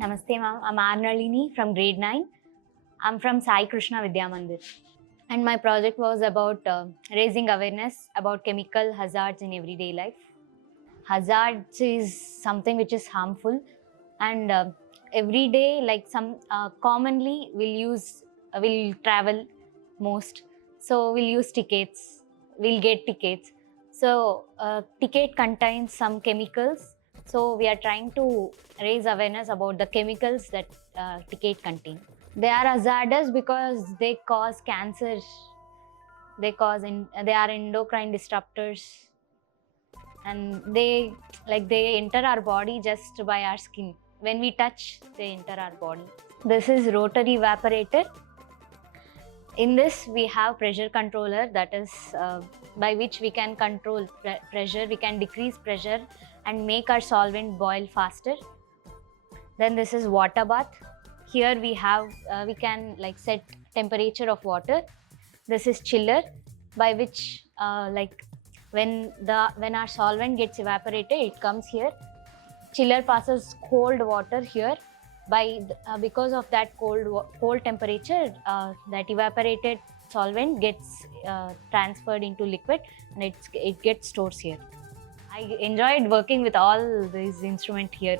Namaste ma'am, I'm Nalini from grade 9. I'm from Sai Krushna Vidya Mandir. And my project was about raising awareness about chemical hazards in everyday life. Hazards is something which is harmful, and every day, like some commonly we'll travel most. So we'll use tickets, we'll get tickets. So ticket contains some chemicals. So we are trying to raise awareness about the chemicals that ticket contain. They are hazardous because they cause cancer. They are endocrine disruptors, and they enter our body just by our skin. When we touch, they enter our body. This is rotary evaporator. In this, we have pressure controller, that is by which we can control pressure. We can decrease pressure and make our solvent boil faster. Then this is water bath. Here we have we can set temperature of water. This is chiller, by which when our solvent gets evaporated, it comes here. Chiller passes cold water here. Because of that cold temperature, that evaporated solvent gets transferred into liquid, and it gets stored here. I enjoyed working with all these instruments here.